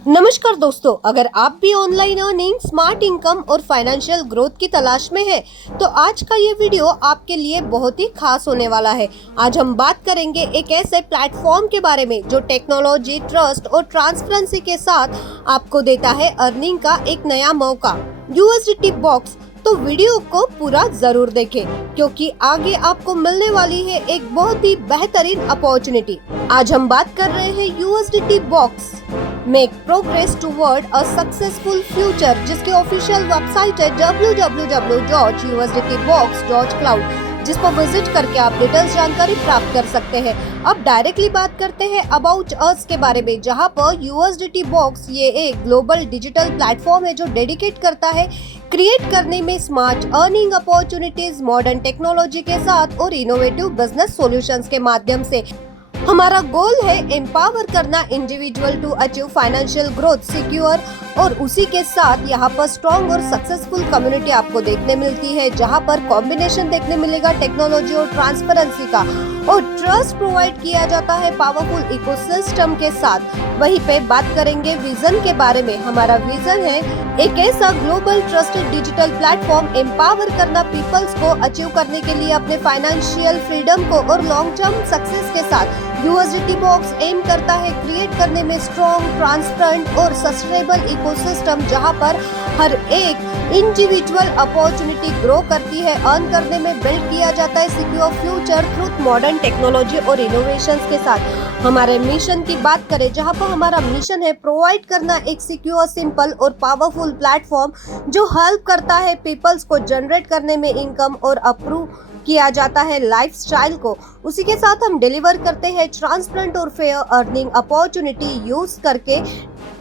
नमस्कार दोस्तों, अगर आप भी ऑनलाइन अर्निंग, स्मार्ट इनकम और फाइनेंशियल ग्रोथ की तलाश में हैं, तो आज का ये वीडियो आपके लिए बहुत ही खास होने वाला है। आज हम बात करेंगे एक ऐसे प्लेटफॉर्म के बारे में जो टेक्नोलॉजी, ट्रस्ट और ट्रांसपेरेंसी के साथ आपको देता है अर्निंग का एक नया मौका, यूएसडीटी बॉक्स। तो वीडियो को पूरा जरूर देखें क्योंकि आगे आपको मिलने वाली है एक बहुत ही बेहतरीन अपॉर्चुनिटी। आज हम बात कर रहे हैं USDT box make progress toward a successful future, जिसकी ऑफिशियल वेबसाइट है www.usdtbox.cloud, जिस पर विजिट करके आप डिटेल्स जानकारी प्राप्त कर सकते हैं। अब डायरेक्टली बात करते हैं अबाउट अस के बारे में, जहां पर यूएसडीटी बॉक्स ये एक ग्लोबल डिजिटल प्लेटफॉर्म है जो डेडिकेट करता है क्रिएट करने में smart earning opportunities modern technology के साथ और इनोवेटिव बिजनेस सॉल्यूशंस के माध्यम से। हमारा गोल है एम्पावर करना individual to achieve financial growth, secure, और उसी के साथ यहाँ पर स्ट्रॉन्ग और सक्सेसफुल कम्युनिटी आपको देखने मिलती है, जहाँ पर कॉम्बिनेशन देखने मिलेगा टेक्नोलॉजी और ट्रांसपेरेंसी का, और ट्रस्ट प्रोवाइड किया जाता है पावरफुल इकोसिस्टम के साथ। वहीं पे बात करेंगे विजन के बारे में। हमारा विजन है एक ऐसा global trusted digital platform empower करना पीपल्स को अचीव करने के लिए अपने फाइनेंशियल फ्रीडम को और लॉन्ग टर्म सक्सेस के साथ। यूएसडीटी बॉक्स एम करता है क्रिएट करने में स्ट्रॉन्ग, ट्रांसपेरेंट और सस्टेनेबल इकोसिस्टम, जहां पर हर एक इंडिविजुअल अपॉर्चुनिटी ग्रो करती है, अर्न करने में बिल्ड किया जाता है secure future through modern technology और इनोवेशंस के साथ। हमारे मिशन की बात करें, जहां पर हमारा मिशन है प्रोवाइड करना एक सिक्योर, सिंपल और पावरफुल प्लेटफॉर्म जो हेल्प करता है पीपल्स को जनरेट करने में इनकम और अप्रूव किया जाता है लाइफस्टाइल को। उसी के साथ हम डिलीवर करते हैं ट्रांसपेरेंट और फेयर अर्निंग अपॉर्चुनिटी यूज करके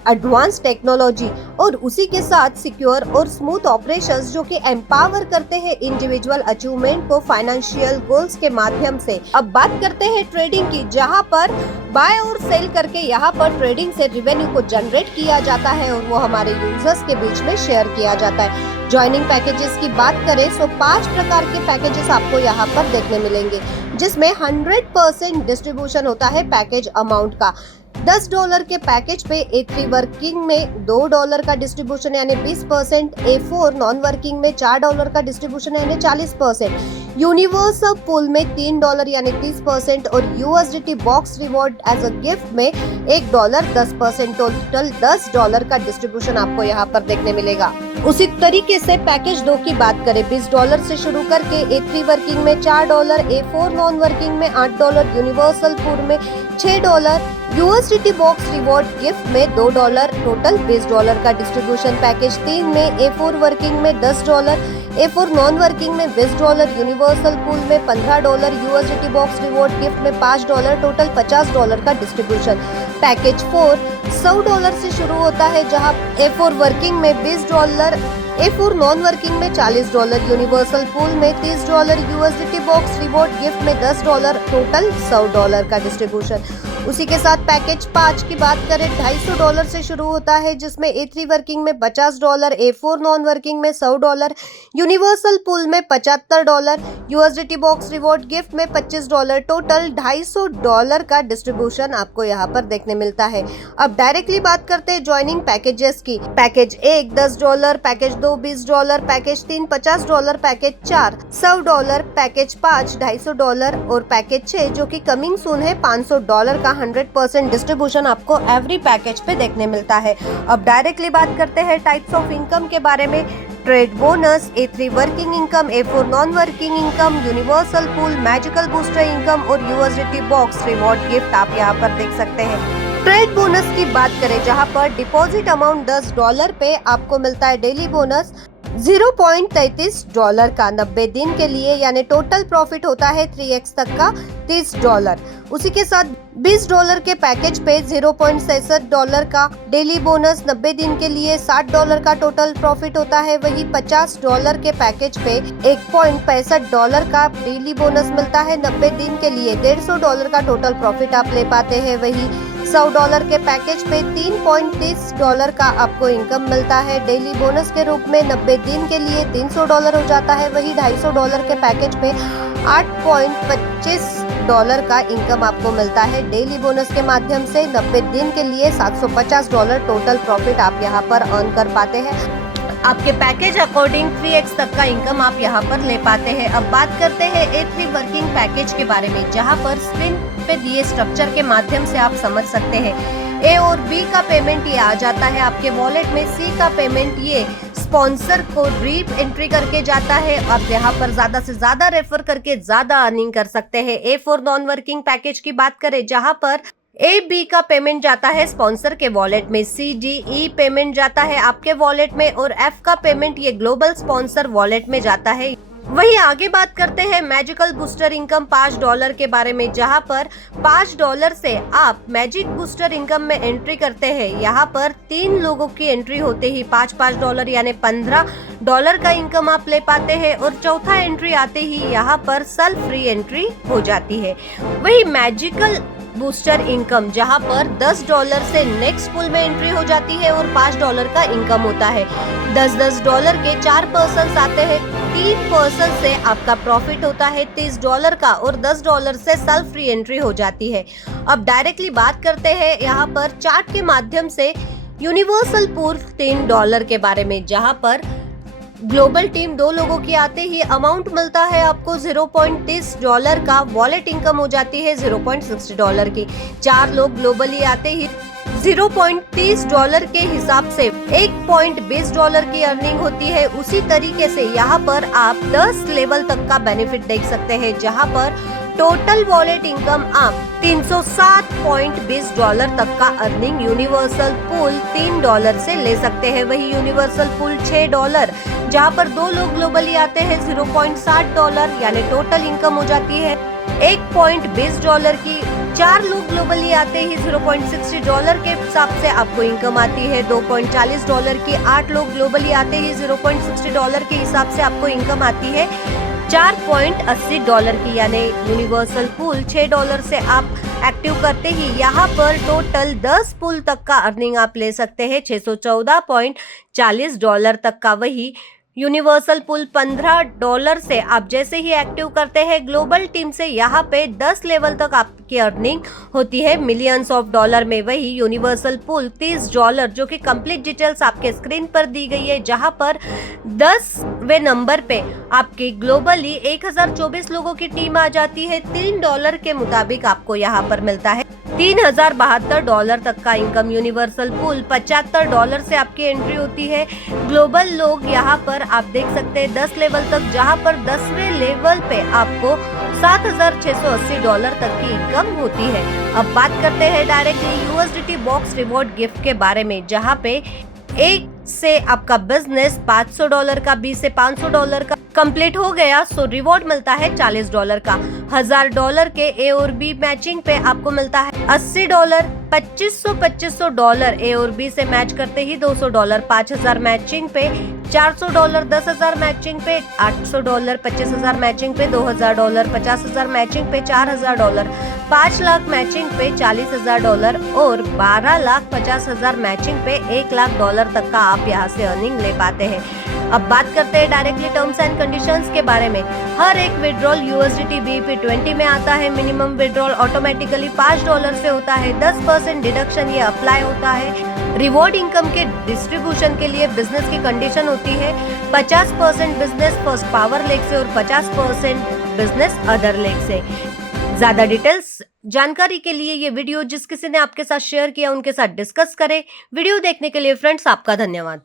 एडवांस टेक्नोलॉजी, और उसी के साथ सिक्योर और स्मूथ ऑपरेशंस जो कि एम्पावर करते हैं इंडिविजुअल अचीवमेंट को फाइनेंशियल गोल्स के माध्यम से। अब बात करते हैं ट्रेडिंग की, जहां पर बाय और सेल करके यहाँ पर ट्रेडिंग से रेवेन्यू को जनरेट किया जाता है और वो हमारे यूजर्स के बीच में शेयर किया जाता है। ज्वाइनिंग पैकेजेस की बात करें तो 5 प्रकार के पैकेजेस आपको यहाँ पर देखने मिलेंगे, जिसमें 100% डिस्ट्रीब्यूशन होता है पैकेज अमाउंट का। $10 के पैकेज पे A3 वर्किंग में $2 का डिस्ट्रीब्यूशन यानी 20%, A4 नॉन वर्किंग में $4 का डिस्ट्रीब्यूशन यानी 40%, यूनिवर्सल पूल में $3 यानी 30%, और USDT box reward as a gift में $1 10%, टोटल $10 का डिस्ट्रीब्यूशन आपको यहाँ पर देखने मिलेगा। उसी तरीके से पैकेज 2 की बात करें, $20 से शुरू करके A3 वर्किंग में $4, A4 नॉन वर्किंग में $8, यूनिवर्सल पूल में $6, यूएसडीटी बॉक्स रिवॉर्ड गिफ्ट में $2, टोटल $20 का डिस्ट्रीब्यूशन। पैकेज 3 में A4 वर्किंग में $10, A4 नॉन वर्किंग में $20, यूनिवर्सल पूल में $15, यूएसडीटी बॉक्स रिवॉर्ड गिफ्ट में $5, टोटल $50 का डिस्ट्रीब्यूशन। पैकेज 4 $100 से शुरू होता है, जहां A4 वर्किंग में $20, A4 नॉन वर्किंग में $40, यूनिवर्सल पूल में $30, यूएसडीटी बॉक्स रिवॉर्ड गिफ्ट में $10, टोटल $100 का डिस्ट्रीब्यूशन। उसी के साथ पैकेज 5 की बात करें, $250 से शुरू होता है, जिसमें A3 वर्किंग में $50, A4 नॉन वर्किंग में $100, यूनिवर्सल पूल में $75, यूएसडीटी बॉक्स रिवॉर्ड गिफ्ट में $25, टोटल $250 का डिस्ट्रीब्यूशन आपको यहाँ पर देखने मिलता है। अब डायरेक्टली बात करते हैं ज्वाइनिंग पैकेजेस की। Package 1 $10, package 2 $20, package 3 $50, package 4 $100, package 5 $250 और पैकेज 6 जो कि कमिंग सून है $500 का 100% डिस्ट्रीब्यूशन आपको एवरी पैकेज पे देखने मिलता है। अब डायरेक्टली बात करते हैं टाइप्स ऑफ इनकम के बारे में। Trade bonus, A3 working income, A4 non working income, universal pool, magical booster income और यूएसडीटी बॉक्स रिवॉर्ड गिफ्ट आप यहाँ पर देख सकते हैं। ट्रेड बोनस की बात करें, जहाँ पर डिपॉजिट अमाउंट $10 पे आपको मिलता है डेली बोनस $0.33 का 90 दिन के लिए, यानी टोटल प्रॉफिट होता है 3x तक का $30। उसी के साथ $20 के पैकेज पे $0.67 का डेली बोनस 90 दिन के लिए $60 का टोटल प्रॉफिट होता है। वही $50 के पैकेज पे $1.65 का डेली बोनस मिलता है 90 दिन के लिए, $150 का टोटल प्रॉफिट आप ले पाते हैं। वही $100 के पैकेज पे $3.30 का आपको इनकम मिलता है डेली बोनस के रूप में, 90 दिन के लिए $300 हो जाता है। वही $250 के पैकेज पे $8.25 $700 का इनकम आपको मिलता है डेली बोनस के माध्यम से। 90 दिन के लिए $750 टोटल प्रॉफिट आप यहाँ पर अर्न कर पाते हैं। आपके पैकेज अकॉर्डिंग 3x तक का इनकम आप यहाँ पर ले पाते हैं। अब बात करते हैं A3 वर्किंग पैकेज के बारे में, जहाँ पर स्क्रीन पे दिए स्ट्रक्चर के माध्यम से आप समझ सकते हैं। A और B का पेमेंट ये आ जाता है आपके वॉलेट में, C का पेमेंट ये स्पॉन्सर को री एंट्री करके जाता है। आप यहाँ पर ज्यादा से ज्यादा रेफर करके ज्यादा अर्निंग कर सकते हैं। A4 नॉन वर्किंग पैकेज की बात करें, जहाँ पर A-B का पेमेंट जाता है स्पॉन्सर के वॉलेट में, C-D-E पेमेंट जाता है आपके वॉलेट में और F का पेमेंट ये ग्लोबल स्पॉन्सर वॉलेट में जाता है। वहीं आगे बात करते हैं मैजिकल बूस्टर इनकम $5 के बारे में, जहां पर $5 से आप मैजिक बूस्टर इनकम में एंट्री करते हैं। यहां पर 3 लोगों की एंट्री होते ही $5 यानी $15 का इनकम आप ले पाते हैं और चौथा एंट्री आते ही यहां पर सेल्फ फ्री एंट्री हो जाती है। वही मैजिकल बूस्टर इनकम जहां पर $10 से नेक्स्ट पूल में एंट्री हो जाती है और $5 का इनकम होता है। $10 के 4 पर्सन आते हैं, 3 पर्सन से आपका प्रॉफिट होता है $30 का और $10 से सेल्फ फ्री एंट्री हो जाती है। अब डायरेक्टली बात करते हैं यहाँ पर चार्ट के माध्यम से यूनिवर्सल पूल $3 के बारे में, जहाँ पर ग्लोबल टीम 2 लोगों की आते ही अमाउंट मिलता है आपको $0.30 का, वॉलेट इनकम हो जाती है $0.60 की। 4 लोग ग्लोबली आते ही $0.30 के हिसाब से $1.20 की अर्निंग होती है। उसी तरीके से यहाँ पर आप 10 लेवल तक का बेनिफिट देख सकते हैं, जहाँ पर टोटल वॉलेट इनकम आप $307.20 तक का अर्निंग यूनिवर्सल पूल $3 से ले सकते हैं। वही यूनिवर्सल पूल $6, जहाँ पर 2 लोग ग्लोबली आते हैं $0.60 यानी टोटल इनकम हो जाती है $1.20 की। 4 लोग ग्लोबली आते ही $0.60 के हिसाब से आपको इनकम आती है $2.40 की। 8 लोग ग्लोबली आते ही $0.60 के हिसाब से आपको इनकम आती है $4.80 की, यानी यूनिवर्सल पूल $6 से आप एक्टिव करते ही यहाँ पर टोटल 10 पूल तक का अर्निंग आप ले सकते हैं $614.40 तक का। वही यूनिवर्सल पूल $15 से आप जैसे ही एक्टिव करते हैं ग्लोबल टीम से, यहाँ पे 10 लेवल तक आपकी अर्निंग होती है मिलियंस ऑफ डॉलर में। वही यूनिवर्सल पूल $30, जो कि कंप्लीट डिटेल्स आपके स्क्रीन पर दी गई है, जहाँ पर 10वें नंबर पे आपकी ग्लोबली 1024 लोगों की टीम आ जाती है। $3 के मुताबिक आपको यहाँ पर मिलता है $3072 तक का इनकम। यूनिवर्सल पूल $75 से आपकी एंट्री होती है। ग्लोबल लोग यहाँ पर आप देख सकते हैं 10 लेवल तक, जहाँ पर 10वें लेवल पे आपको $7680 तक की इनकम होती है। अब बात करते हैं directly USDT box reward gift के बारे में, जहाँ पे A से आपका बिजनेस $500 का, B से $500 का कंप्लीट हो गया, सो रिवॉर्ड मिलता है $40 का। $1000 के A और B मैचिंग पे आपको मिलता है $80। $2500 A और B से मैच करते ही $200। 5000 मैचिंग पे $400। 10,000 मैचिंग पे $800। 25,000 मैचिंग पे $2000। 50,000 मैचिंग पे $4000। 5 लाख मैचिंग पे $40,000 और 12,50,000 मैचिंग पे $1,00,000 तक का आप यहाँ से अर्निंग ले पाते हैं। अब बात करते हैं डायरेक्टली टर्म्स एंड कंडीशंस के बारे में। हर एक विड्रॉल USDT BEP20 में आता है। मिनिमम विड्रॉल ऑटोमेटिकली $5 से होता है। 10% डिडक्शन ये अप्लाई होता है। रिवॉर्ड इनकम के डिस्ट्रीब्यूशन के लिए बिजनेस की कंडीशन होती है 50% बिजनेस फर्स्ट पावर लेग से और 50% बिजनेस अदर लेग से। ज्यादा डिटेल्स जानकारी के लिए ये वीडियो जिस किसी ने आपके साथ शेयर किया उनके साथ डिस्कस करें। वीडियो देखने के लिए फ्रेंड्स आपका धन्यवाद।